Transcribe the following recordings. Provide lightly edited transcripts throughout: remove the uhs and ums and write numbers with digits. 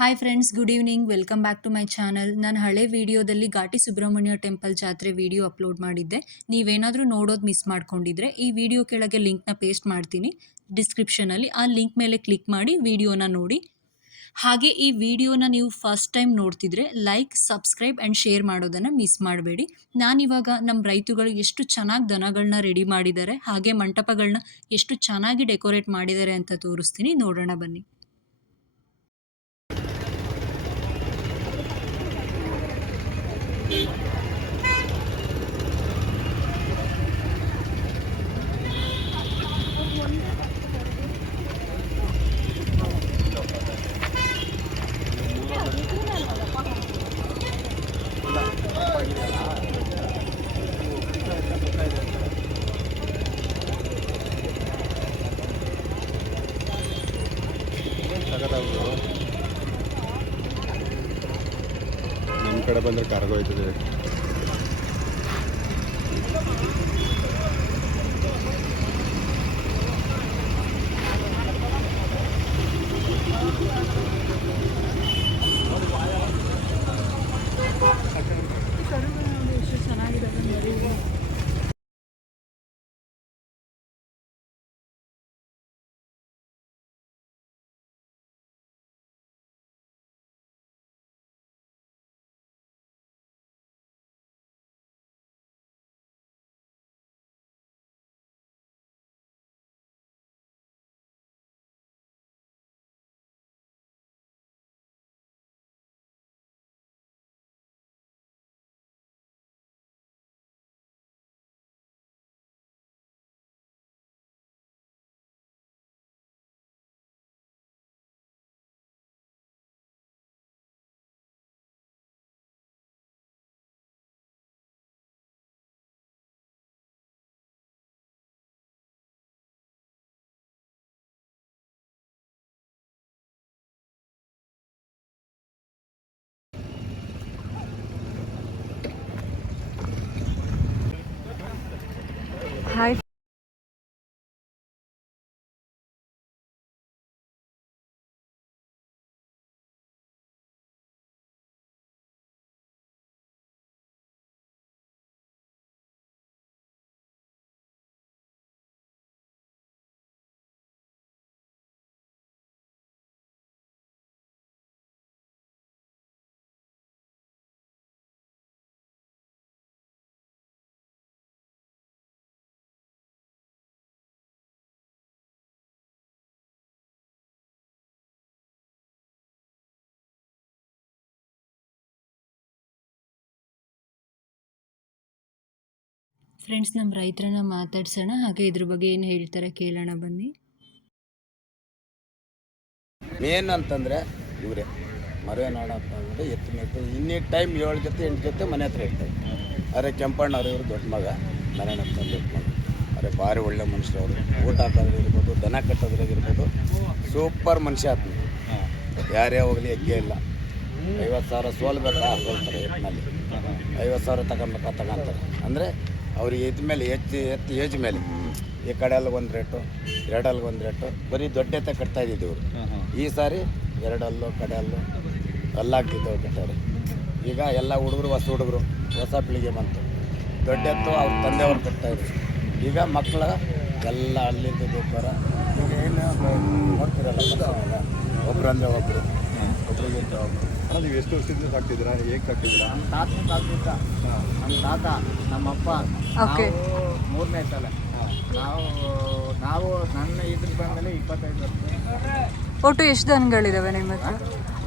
Hi friends, good evening. Welcome back to my channel. ನಾನು ಹಳೆ ವಿಡಿಯೋದಲ್ಲಿ ಘಾಟಿ ಸುಬ್ರಹ್ಮಣ್ಯ ಟೆಂಪಲ್ ಜಾತ್ರೆ ವಿಡಿಯೋ ಅಪ್ಲೋಡ್ ಮಾಡಿದ್ದೆ. ನೀವೇನಾದರೂ ನೋಡೋದು ಮಿಸ್ ಮಾಡ್ಕೊಂಡಿದ್ರೆ ಈ ವಿಡಿಯೋ ಕೆಳಗೆ ಲಿಂಕ್ನ ಪೇಸ್ಟ್ ಮಾಡ್ತೀನಿ ಡಿಸ್ಕ್ರಿಪ್ಷನಲ್ಲಿ. ಆ ಲಿಂಕ್ ಮೇಲೆ ಕ್ಲಿಕ್ ಮಾಡಿ ವಿಡಿಯೋನ ನೋಡಿ. ಹಾಗೆ ಈ ವಿಡಿಯೋನ ನೀವು ಫಸ್ಟ್ ಟೈಮ್ ನೋಡ್ತಿದ್ರೆ ಲೈಕ್, ಸಬ್ಸ್ಕ್ರೈಬ್ ಆ್ಯಂಡ್ ಶೇರ್ ಮಾಡೋದನ್ನು ಮಿಸ್ ಮಾಡಬೇಡಿ. ನಾನಿವಾಗ ನಮ್ಮ ರೈತರುಗಳು ಎಷ್ಟು ಚೆನ್ನಾಗಿ ದನಗಳನ್ನ ರೆಡಿ ಮಾಡಿದ್ದಾರೆ, ಹಾಗೆ ಮಂಟಪಗಳನ್ನ ಎಷ್ಟು ಚೆನ್ನಾಗಿ ಡೆಕೋರೇಟ್ ಮಾಡಿದ್ದಾರೆ ಅಂತ ತೋರಿಸ್ತೀನಿ. ನೋಡೋಣ ಬನ್ನಿ. ನಮ್ಮ ಕಡೆ ಬಂದರೆ ಕಾರ್ಗೋ ಹೋಯ್ತದೆ. ಹಾಯ್ ಫ್ರೆಂಡ್ಸ್, ನಮ್ಮ ರೈತರನ್ನ ಮಾತಾಡ್ಸೋಣ, ಹಾಗೆ ಇದ್ರ ಬಗ್ಗೆ ಏನು ಹೇಳ್ತಾರೆ ಕೇಳೋಣ ಬನ್ನಿ. ಮೇನ್ ಅಂತಂದರೆ ಇವರೇ ಮರುವೆನಾಡಪ್ಪ ಅಂದರೆ ಎತ್ತು ಮೇತು ಇನ್ನೀ ಟೈಮ್ 7 ಜೊತೆ 8 ಜೊತೆ ಮನೆ ಹತ್ರ ಇರ್ತಾರೆ. ಅರೆ ಕೆಂಪಣ್ಣವ್ರು ಇವರು ದೊಡ್ಡ ಮಗ, ನಾರಾಯಣಪ್ಪ ದೊಡ್ಡ ಮಗ. ಅರೆ ಭಾರಿ ಒಳ್ಳೆ ಮನುಷ್ಯರವರು. ಊಟ ಹಾಕೋದ್ರೆ ಇರ್ಬೋದು, ದನ ಕಟ್ಟೋದ್ರಾಗಿರ್ಬೋದು, ಸೂಪರ್ ಮನುಷ್ಯ ಆತ್ಮ. ಯಾರೇ ಹೋಗಲಿ ಎಗ್ಗೆ ಇಲ್ಲ. 50,000 ಸೋಲ್ಬೇಕಾ ಸೋಲ್ತಾರೆ ಎತ್ತಿನಲ್ಲಿ, 50,000 ತಗೊಂತಾರೆ. ಅಂದರೆ ಅವ್ರಿಗೆ ಎತ್ತ ಮೇಲೆ ಎತ್ತು ಏಜ್ ಮೇಲೆ ಈ ಕಡೆಯಲ್ಲಿ ಒಂದು ರೇಟು, ಎರಡಲ್ಲಿ ಒಂದು ರೇಟು, ಬರೀ ದೊಡ್ಡ ಎತ್ತ ಕಟ್ತಾ ಇದ್ದಿದ್ದು ಇವರು. ಈ ಸಾರಿ ಎರಡಲ್ಲೂ ಕಡೆಯಲ್ಲೂ ಅಲ್ಲಾಗ್ತಿದ್ದವು ಕಟ್ಟಾರೆ. ಈಗ ಎಲ್ಲ ಹುಡುಗರು ಹೊಸ ಪೀಳಿಗೆ ಬಂತು. ದೊಡ್ಡ ಎತ್ತು ಅವ್ರ ತಂದೆಯವ್ರು ಕಟ್ತಾಯಿದ್ರು. ಈಗ ಮಕ್ಕಳ ಎಲ್ಲ ಅಲ್ಲಿದ್ದು ಬೇಕಾರ ಈಗ ಏನು ನೋಡ್ತಿರಲ್ಲ, ಒಬ್ರು ಅಂದರೆ ಒಬ್ಬರು, ಒಬ್ರಿಗಿಂತ ಒಬ್ಬರು. ನೀವು ಎಷ್ಟು ವರ್ಷದಿಂದ ಸಾಕ್ತಿದ್ದೀರಾ, ಹೇಗೆ ಸಾಕ್ತಿದ್ದೀರಾ? ನಮ್ಮ ತಾತನ ಕಾಲದಿಂದ, ನಮ್ಮ ತಾತ ನಮ್ಮಪ್ಪ ಮೂರನೇ ಸಲ ನಾವು ನನ್ನ ಇದ್ರ ಬಂದಮೇಲೆ 25 ವರ್ಷ. ಒಟ್ಟು ಎಷ್ಟು ದನಗಳಿದಾವೆ ನಿಮ್ಮ ಹತ್ರ?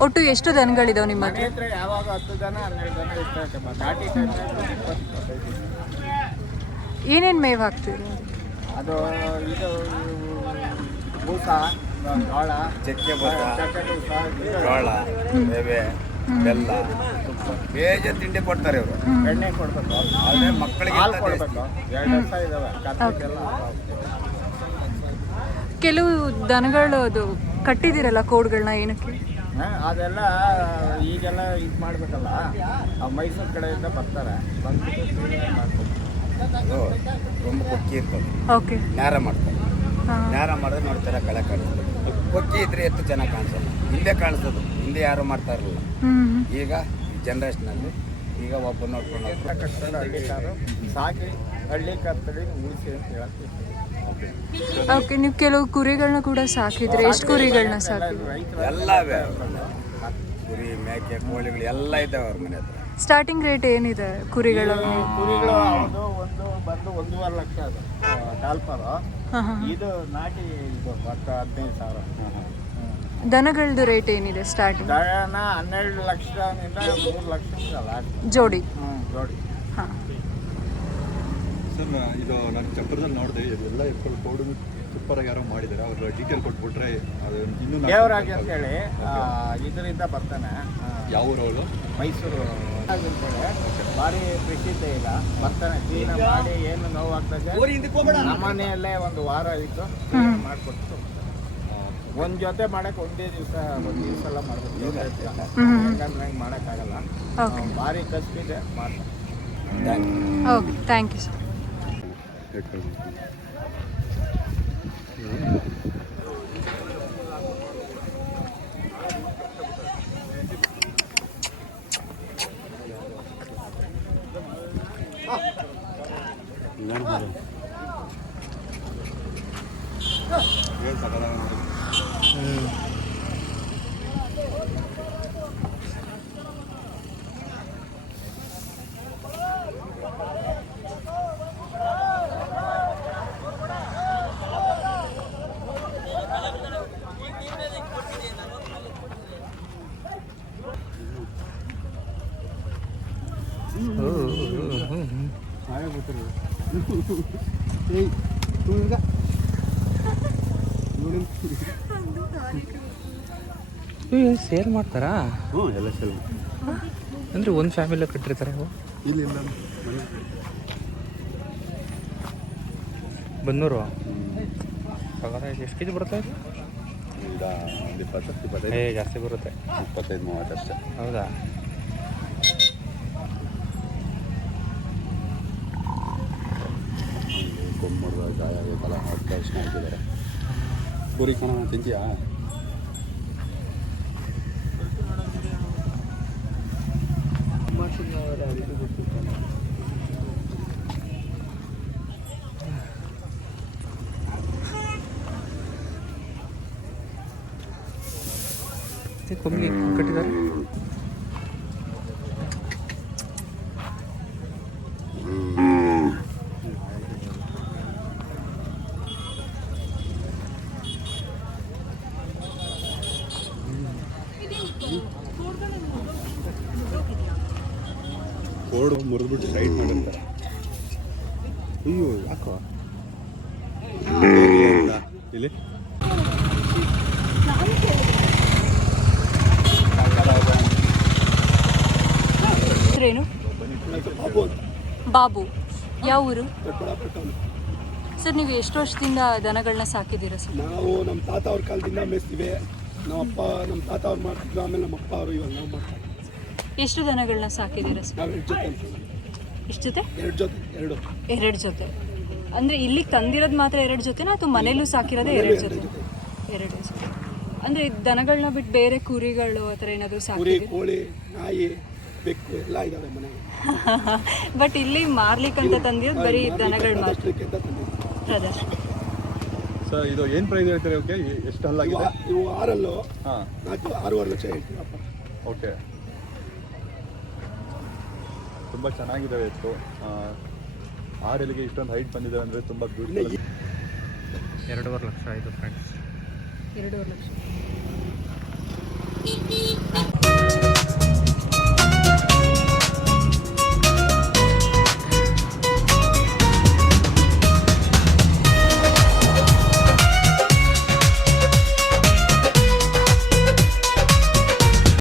ಒಟ್ಟು ಎಷ್ಟು ದನಗಳಿದಾವೆ ನಿಮ್ಮ ಮನೆ ಹತ್ರ? ಯಾವಾಗ 10 ಜನ 12 ಜನ ಇರ್ತೈತೆ. ಘಾಟಿ 20-25. ಏನೇನು ಮೇವು ಹಾಕ್ತೀರಿ? ಅದು ಇದು ಬೂಸ, ಜೋಳ, ಚಕ್ಕೆ ಜೋಳ, ರವೆ, ಬೆಲ್ಲ, ತುಪ್ಪ, ಬೇಜ ತಿಂಡಿ ಕೊಡ್ತಾರೆ ಇವರು. ಎಣ್ಣೆ ಕೊಡಬೇಕು, ಅದೇ ಮಕ್ಕಳಿಗೆ ಹಾಲು ಕೊಡಬೇಕು. 2 ವರ್ಷ ಇದ್ದಾವೆ ಕತ್ತರಿಗೆಲ್ಲ. ಕೆಲವು ದನಗಳು ಅದು ಕಟ್ಟಿದ್ದೀರಲ್ಲ ಕೋಡ್ಗಳನ್ನ, ಏನಕ್ಕೆ? ಅದೆಲ್ಲ ಈಗೆಲ್ಲ ಇದು ಮಾಡಬೇಕಲ್ಲ, ಮೈಸೂರು ಕಡೆಯಿಂದ ಬರ್ತಾರೆ, ಬಂದ್ಬಿಟ್ಟು ಮಾಡ್ತಾರೆ. ತುಂಬ ಕೊಕ್ಕಿ ಇರ್ತದೆ, ಓಕೆ, ನ್ಯಾರ ಮಾಡ್ತಾರೆ. ನ್ಯಾರ ಮಾಡಿದ್ರೆ ನೋಡ್ತಾರೆ ಕಳೆ ಕಾಣಿಸ್ತದೆ. ಕೊಕ್ಕಿ ಇದ್ರೆ ಎತ್ತು ಚೆನ್ನಾಗಿ ಕಾಣಿಸಲ್ಲ, ಹಿಂದೆ ಕಾಣಿಸೋದು. ಮುಂದೆ ಯಾರು ಮಾಡ್ತಾ ಇರಲಿಲ್ಲ. ಹ್ಮ್ ಈಗ ಜನ್ರೇಷನಲ್ಲಿ ಈಗ ಒಬ್ಬ ನೋಡ್ಕೊಂಡು ಹಳ್ಳಿ ಕಾರು ಸಾಕಿ ಹಳ್ಳಿ ಕಾರ್ ತಳಿ ಉಳಿಸಿ ಅಂತ ಹೇಳ್ತೀವಿ. ಓಕೆ, ನೀವು ಕೆಲವು ಕುರಿಗಳನ್ನ ಕೂಡ ಸಾಕಿದ್ರೆ ಎಷ್ಟು ಕುರಿಗಳನ್ನ ಸಾಕಿದ್ರೆ? ಎಲ್ಲ ಕುರಿ ಮೇಕೆ ಕೋಳಿಗಳು ಎಲ್ಲ ಇದ್ದಾವೆ ಅವ್ರ ಮನೆ ಹತ್ರ. ಸ್ಟಾರ್ಟಿಂಗ್ ರೇಟ್ ಏನಿದೆ ಕುರಿಗಳ? ಕುರಿಗಳು ಅದು ಒಂದು ಬಂದು 1.5 ಲಕ್ಷ ಅದು ಡಾಲ್ಪರು. ಇದು ನಾಟಿ ಇದು 15,000. ದನಗಳದ್ದು ರೇಟ್ ಏನಿದೆ ಸ್ಟಾರ್ಟಿಂಗ್? ದನ 12 ಲಕ್ಷದಿಂದ 3 ಲಕ್ಷ ಜೋಡಿ. ಜೋಡಿ. ಹಾಂ ಸರ್, ಇದು ನಾನು ಚಪ್ಪರದಲ್ಲಿ ನೋಡಿದೆ, ಇದೆಲ್ಲ ಎಪ್ಪಲ್ ಕೋಡು ಸೂಪರಾಗಿ ಯಾರೋ ಮಾಡಿದ್ದಾರೆ. ಅವ್ರ ಡೀಟೇಲ್ ಕೊಟ್ಬಿಟ್ರೆ ಅದು ಇನ್ನೂ ದೇವರಾಗಿ ಅಂತೇಳಿ ಇದರಿಂದ ಬರ್ತಾನೆ. ಯಾವ ಊರವರು? ಮೈಸೂರು ಅಂತೇಳಿ ಭಾರಿ ಪ್ರಸಿದ್ಧ. ಈಗ ಬರ್ತಾನೆ ಕ್ಲೀನ್ ಮಾಡಿ ಏನು ನೋವಾಗ್ತದೆ ನಮ್ಮನೆಯಲ್ಲೇ ಒಂದು ವಾರ ಇತ್ತು ಮಾಡಿಕೊಟ್ಟು ಒಂದು ಜೊತೆ ಮಾಡಕ್ಕೆ ಒಂದೇ ದಿವಸ ಎಲ್ಲ ಮಾಡ್ಬೇಕು. ಯಾಕಂದ್ರೆ ಹಂಗೆ ಮಾಡೋಕ್ಕಾಗಲ್ಲ. ಭಾರಿ ಕಷ್ಟಿದೆ ಮಾಡ್ತಾರೆ. Okay, thank you sir. Sale ಮಾಡ್ತಾರಾ? ಹ್ಞೂ, ಎಲ್ಲ ಸೇಲ್ ಅಂದರೆ ಒಂದು ಫ್ಯಾಮಿಲಿ ಕಟ್ಟಿರ್ತಾರೆ ಅವು. ಇಲ್ಲಿ ಬನ್ನೂರು ಪಗಾರ ಎಷ್ಟು ಕೆ ಜಿ ಬರುತ್ತೆ? ಈಗ ಒಂದು 20-25. ಜಾಸ್ತಿ ಬರುತ್ತೆ. 25-30 ಅಷ್ಟೇ. ಹೌದಾ? ಕೊಂಬುಡ್ದ ಗಾಯ ಆಗೈತಲ್ಲ, 10 ವರ್ಷ ಹಾಕಿದ್ದಾರೆ. ಪೂರಿ ಕಣ ತಿಂತೀಯಾ? ಕೊಮ್ಮಿಗೆ ಕಟ್ಟಿದ್ದಾರೆ. ಕೋಡು ಮುರಿದ್ಬಿಟ್ಟು ಸೈಡ್ ಮಾಡಿರ್ತಾರೆ. ಅಯ್ಯೋ, ಯಾಕೋ ಇಲ್ಲಿ ಏನು? ಬಾಬು. ಯಾವ ಊರು ಸರ್? ನೀವು ಎಷ್ಟು ವರ್ಷದಿಂದ ದನಗಳನ್ನ ಸಾಕಿದ್ದೀರಾ ಸರ್? ನಾವು ನಮ್ಮ ತಾತ ಅವ್ರ ಕಾಲದಿಂದ ಮೇಯಿಸ್ತೀವಿ. ನಮ್ಮ ತಾತ ಅವ್ರು ಮಾಡ್ತಿದ್ರು, ಆಮೇಲೆ ನಮ್ಮ ಅಪ್ಪ ಅವರು ಇವಾಗ ನಾವು ಮಾಡ್ತಾರೆ. ಎಷ್ಟು ದನಗಳನ್ನ ಸಾಕಿದ್ದೀರಾ ಸರ್? ನಾವು 2 ಜೊತೆ ಅಂತ. ಎಷ್ಟು ಜೊತೆ? 2 ಜೊತೆ. 2 ಜೊತೆ. ಅಂದರೆ ಇಲ್ಲಿಗೆ ತಂದಿರೋದು ಮಾತ್ರ 2 ಜೊತೆನಾ ಅಥವಾ ಮನೇಲೂ ಸಾಕಿರೋದೇ 2 ಜೊತೆ? 2 ಜೊತೆ. ಅಂದರೆ ದನಗಳನ್ನ ಬಿಟ್ಟು ಬೇರೆ ಕುರಿಗಳು ಆ ಥರ ಏನಾದರೂ ಕುರಿ, ಸಾಕಿದ್ದೀರಾ? ಕೋಳಿ, ನಾಯಿ, ಬೆಕ್ಕು ಎಲ್ಲ ಇದ್ದಾವೆ ಮನೆಗೆ. ಬಟ್ ಇಲ್ಲಿ ಮಾರ್ಲಿಕ್ಕಂತ ತಂದಿರೋದು ಬರೀ ದನಗಳು ಮಾತ್ರ. ಪ್ರದರ್ಶನಕ್ಕೆ ಅಂತ ತಂದಿದ್ದೀವಿ. ಪ್ರದರ್ಶನ. ಸರ್, ಇದು ಏನು ಪ್ರೈಸ್ ಹೇಳ್ತಾರೆ? ಓಕೆ, ಎಷ್ಟು ಹಲ್ಲಾಗಿದೆ? ಇವು 6 ಹಾಂ, 6.5 ಲಕ್ಷ ಹೇಳ್ತೀವಪ್ಪ. ಓಕೆ. ತುಂಬ ಚೆನ್ನಾಗಿದ್ದಾವೆ ಇತ್ತು. 6 ಎಲ್ಲಿಗೆ ಇಷ್ಟೊಂದು ಹೈಟ್ ಬಂದಿದೆ ಅಂದರೆ ತುಂಬ ಬ್ಯೂಟಿಫುಲ್. 2.5 ಲಕ್ಷ ಆಯಿತು ಫ್ರೆಂಡ್ಸ್. 2.5 ಲಕ್ಷ.